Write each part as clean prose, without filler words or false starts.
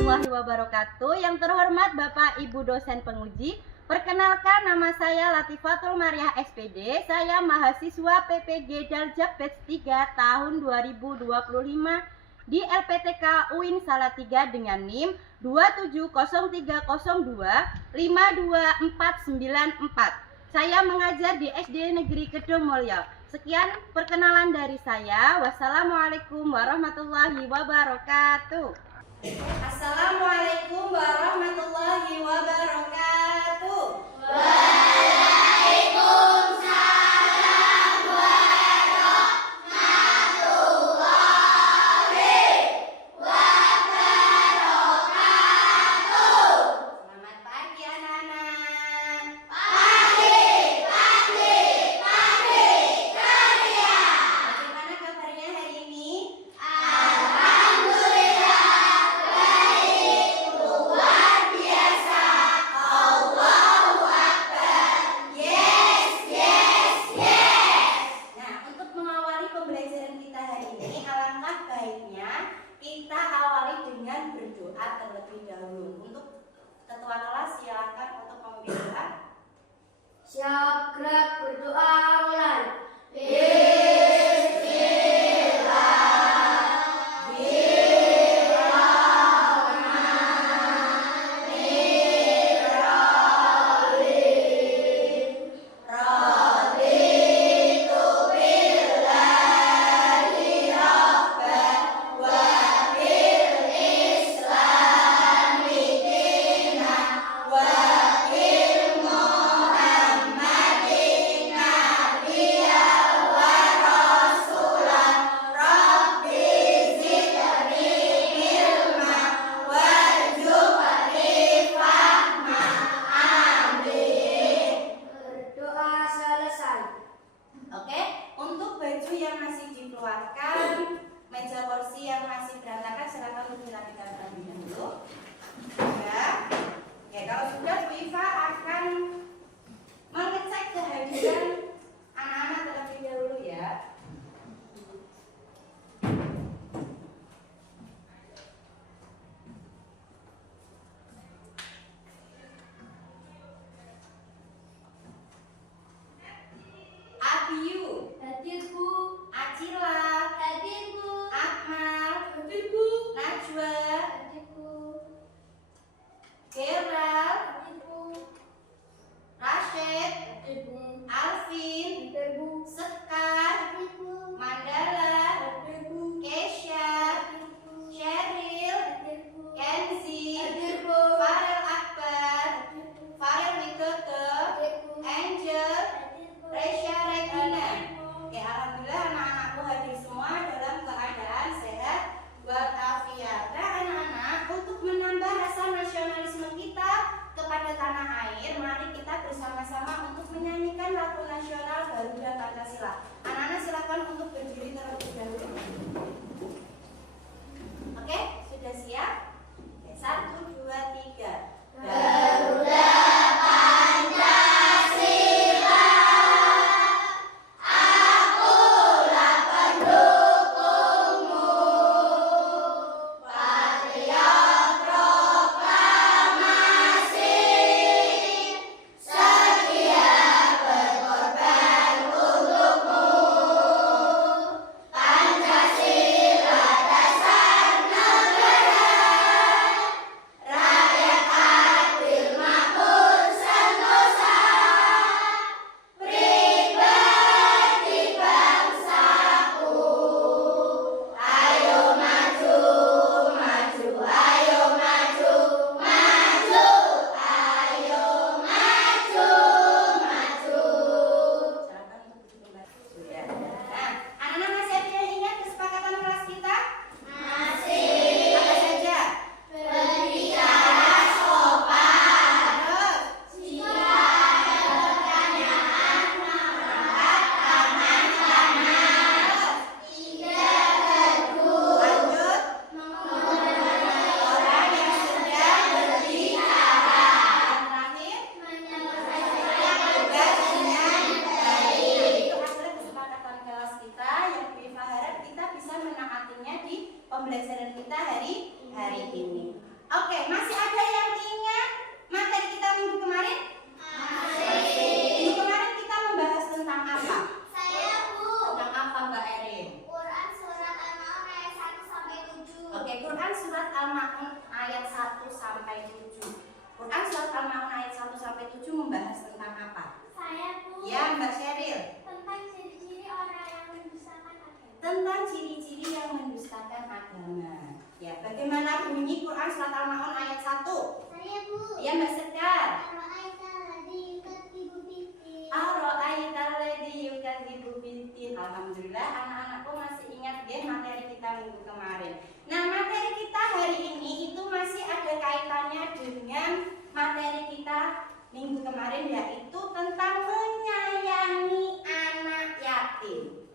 warahmatullahi wabarakatuh. Yang terhormat Bapak Ibu dosen penguji, perkenalkan nama saya Latifatul Mariah SPD. Saya mahasiswa PPG Daljak Batch 3 tahun 2025 di LPTK UIN Salatiga dengan NIM 27030252494. Saya mengajar di SD Negeri Kedung Mulyo. Sekian perkenalan dari saya. Wassalamualaikum warahmatullahi wabarakatuh. Assalamualaikum warahmatullahi wabarakatuh. Waalaikumsalam warahmatullahi wabarakatuh. Selamat pagi anak-anak. Pagi ceria. Bagaimana kabarnya hari ini? Alhamdulillah baik, luar biasa. Allahu Akbar. Yes. Nah, untuk mengawali pembelajaran kita hari ini, alangkah baiknya kita awali dengan berdoa terlebih dahulu. Untuk ketua kelas silakan untuk memimpin doa. Siap, gerak, berdoa, mulai. bagaimana bunyi Quran surat Al-Ma'un ayat 1? Saya Bu. Ya Mbak Sekar. Ar-ra'aital ladzi yukadzibu Ar-ra'aital ladzi yukadzibu bid-din. Alhamdulillah anak-anakku masih ingat ya materi kita minggu kemarin. Nah, materi kita hari ini itu masih ada kaitannya dengan materi kita minggu kemarin, yaitu tentang menyayangi anak yatim.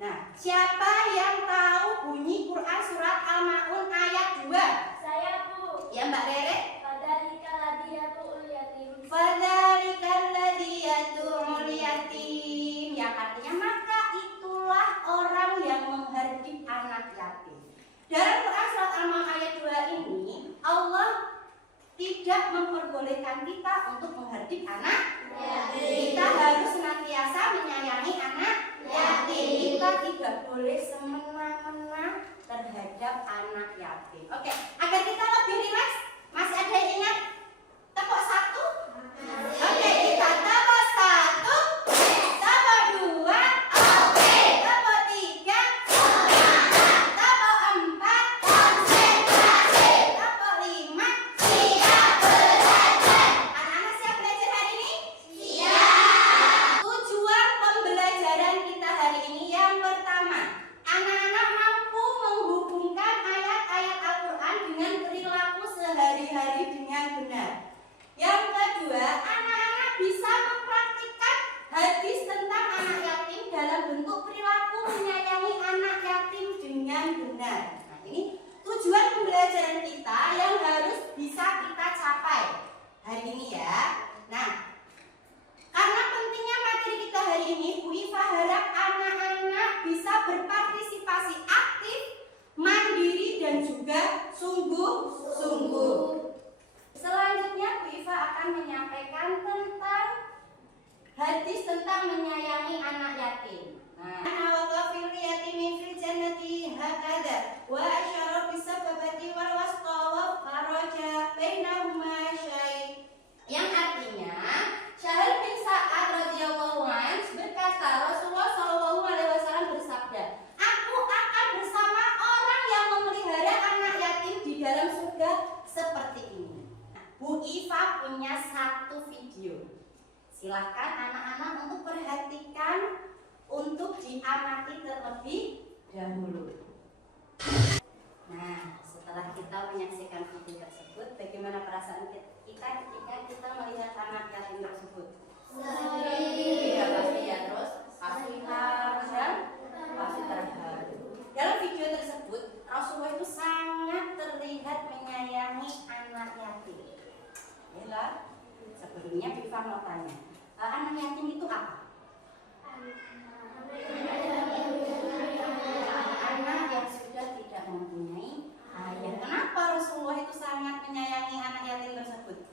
Nah, siapa yang tahu bunyi Quran surat Al-Ma'un ayat 2? Saya Bu. Ya Mbak Rere? Fadzalikal ladzi yad'ul yatim. Fadzalikal ladzi yad'ul yatim, yang artinya maka itulah orang yang menghardik anak yatim. Dalam Quran surat Al-Ma'un ayat 2 ini Allah tidak memperbolehkan kita untuk menghardik anak yatim. Kita harus senantiasa menyayangi anak yatim. Kita tidak boleh semena-mena terhadap anak yatim. Oke, agar kita lebih rileks, masih ada yang ingat? Tepuk 1. Oke, kita tepuk 1, tepuk 2, oke, tepuk 3, semangat, tepuk 4, konsentrasi, tepuk 5, siap belajar. Anak-anak siap belajar hari ini? Siap. Tujuan pembelajaran kita hari ini yang pertama, anak-anak mampu menghubungkan ayat-ayat Al-Quran dengan perilaku sehari-hari dengan benar. Yang kedua, anak-anak bisa mempraktikkan hadis tentang anak yatim dalam bentuk perilaku menyayangi anak yatim dengan benar. Nah, ini tujuan pembelajaran kita yang harus bisa kita capai hari ini ya. Nah, karena pentingnya materi kita hari ini, Bu Iva harap anak-anak bisa berpartisipasi aktif, mandiri, dan juga sungguh-sungguh. Selanjutnya Bu Iva akan menyampaikan tentang hadis tentang menyayangi anak yatim. Nah, awaqafil yatimi fil jannati hakada wa asyara bisababati wal wasqa wa faraja bainahuma syai'. Yang artinya, Syahal bin Sa'ad radhiyallahu anhu berkata, Rasulullah shallallahu alaihi wasallam bersabda, "Aku akan bersama orang yang memelihara anak yatim di dalam surga seperti ini." Bu Iva punya satu video. Silahkan anak-anak untuk perhatikan, untuk diamati terlebih dahulu. Nah, setelah kita menyaksikan video tersebut, bagaimana perasaan kita ketika kita melihat anak yatim tersebut? Iya pasti ya, terus pasti haru dan pasti terharu. Dalam video tersebut, Rasulullah itu sangat terlihat menyayangi anak yatim. Yalah, sebelumnya Viva mau tanya, anak yatim itu apa? Anak yang sudah tidak mempunyai ayah. Kenapa Rasulullah itu sangat menyayangi anak yatim tersebut?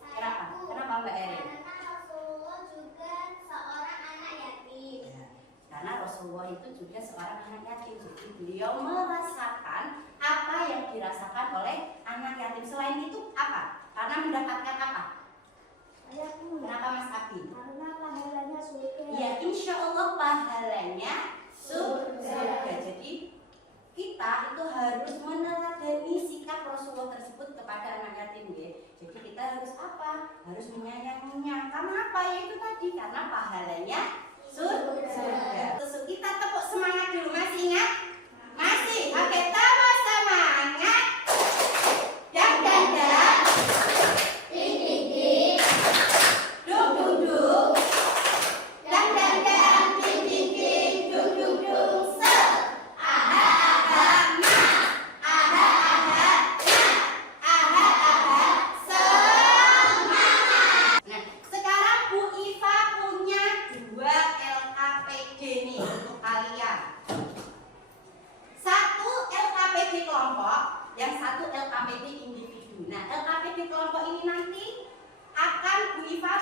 Kenapa? Kenapa Mbak Erin? Karena Rasulullah juga seorang anak yatim. Ya, karena Rasulullah itu juga seorang anak yatim. Jadi beliau merasakan apa yang dirasakan oleh anak yatim. Selain itu apa? Karena mendapatkan apa? Kenapa Mas Abi? Karena pahalanya surga. Ya, insya Allah pahalanya surga. Jadi kita itu harus meneladani sikap Rasulullah tersebut kepada anak yatim ya. Jadi kita harus apa? Harus menyayanginya. Karena apa? Ya itu tadi, karena pahalanya surga. Terus kita tepuk semangat dulu, masih ingat? Masih? Oke, tepuk semangat. Dan.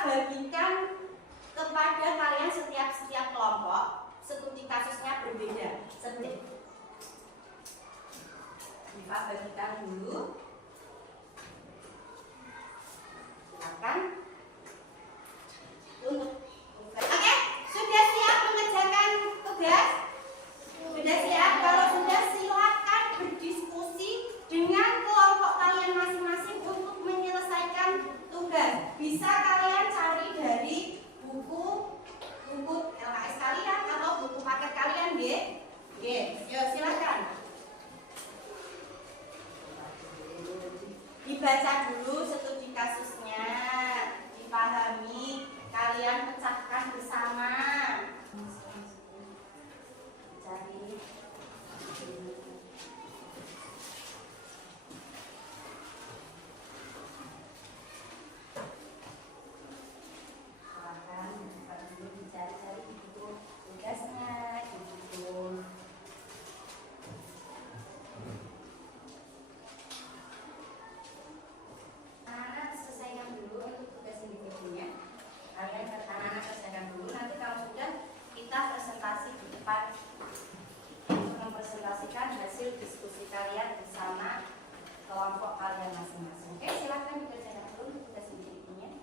Bagikan kepada kalian setiap kelompok studi kasusnya berbeda. Kita bagikan dulu. Silakan. Oke, sudah siap mengerjakan tugas? Sudah siap? Kalau sudah silakan berdiskusi bisa kalian cari dari buku LKS kalian atau buku paket kalian, G. Yuk silakan. Dibaca dulu studi kasusnya, dipahami, kalian pecahkan bersama. Cari. Hasil diskusi kalian bersama kelompok kalian masing-masing. Oke, silakan dikerjakan dulu tugas individunya.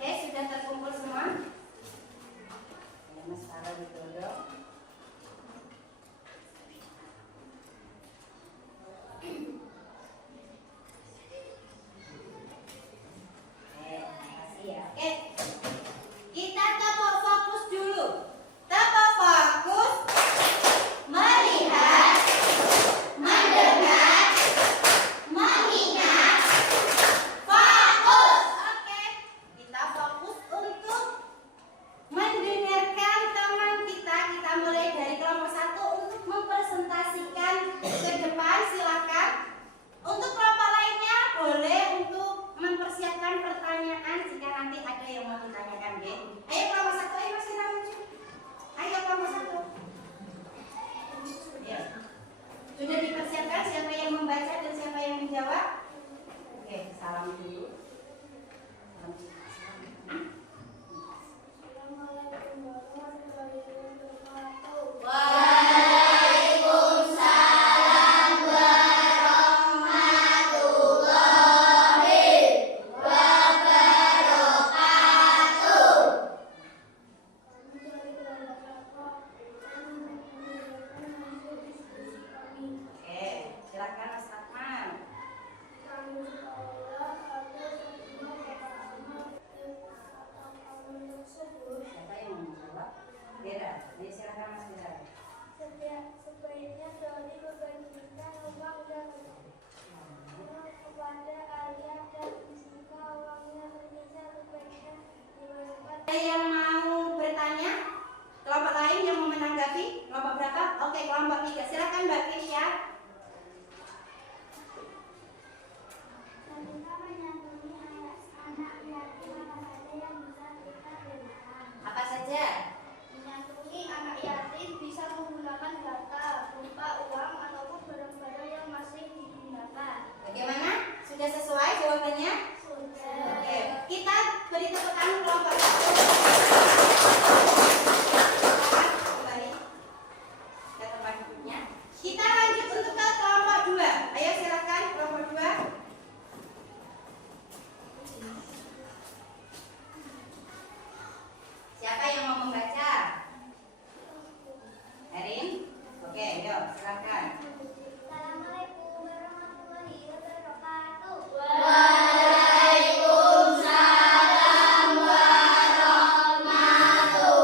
Sudah terkumpul semua? Ya, Mas Farah ditodong. Makasih ya. Oke, kita tepuk fokus dulu. Tepuk fokus, melihat, mendengar, mengingat, fokus. Oke, kita fokus untuk mendengarkan teman kita. Kita mulai dari kelompok 1 untuk mempresentasikan ke depan, silakan. Untuk kelompok lainnya boleh untuk mempersiapkan pertanyaan jika nanti ada yang mau ditanyakan, ya. Ayo kelompok 1, ayo Mas Ira maju. Ayo kelompok 1. Ya. Sudah dipersiapkan siapa yang membaca dan siapa yang menjawab? Oke, salam dulu. Waalaikumsalam warahmatullahi wabarakatuh. Oke, silakan Mas Rahman. Siapa yang mau menjawab? Bera, ini silakan Mas Bera. Sebaiknya Doli membagikan uang dan kepada ayah dan jika uangnya menyisa sebaiknya dimasukkan. Ada yang mau bertanya? Kelompok lain yang mau menanggapi? Kelompok berapa? Oke, kelompok 3. Silakan Mbak Krisya. Ketika menyantuni anak yatim apa saja yang bisa kita berikan? Apa saja? Menyantuni anak yatim bisa menggunakan data berupa uang ataupun barang-barang yang masih digunakan. Bagaimana? Sudah sesuai jawabannya? Sudah. Oke, kita beri tepuk tangan kelompok 1. Kembali ke tempat duduknya. Kita lanjut untuk ke kelompok 2. Ayo silakan kelompok 2. Siapa yang mau membaca? Erin? Oke, yuk silakan. Assalamualaikum warahmatullahi wabarakatuh. Waalaikumsalam warahmatullahi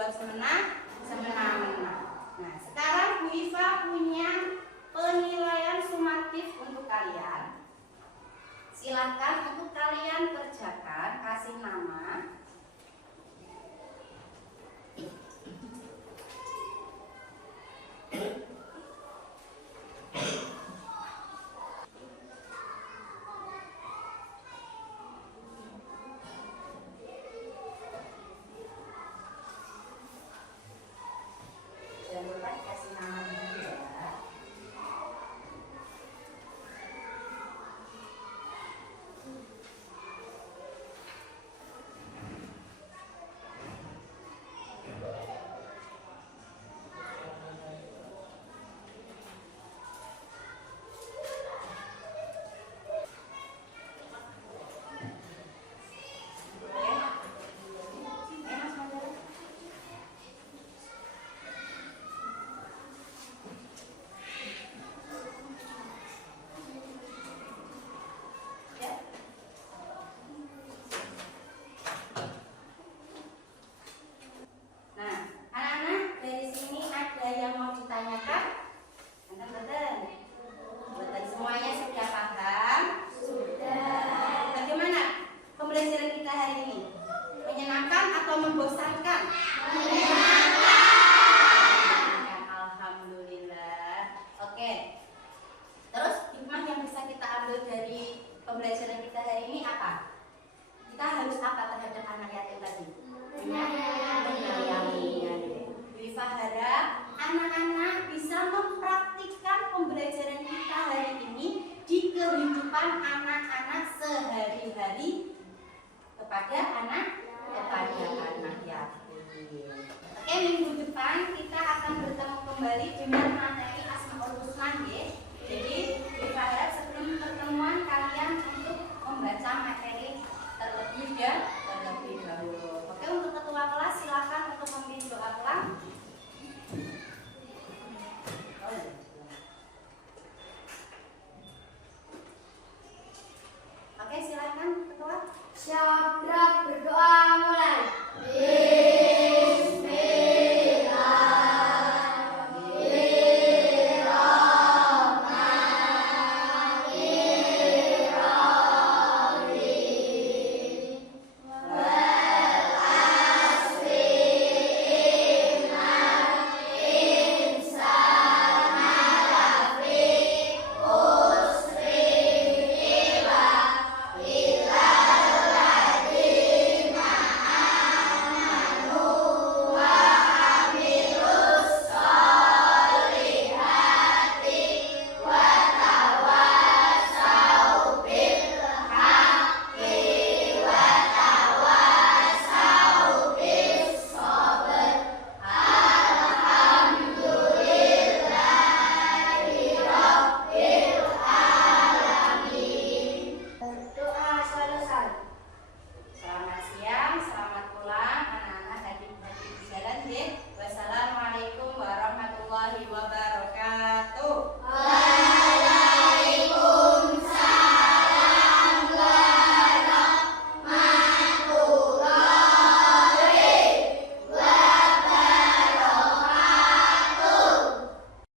berbuat semena-mena. Nah, sekarang Bu Iva punya penilaian sumatif untuk kalian. Silakan untuk kalian kerjakan, kasih nama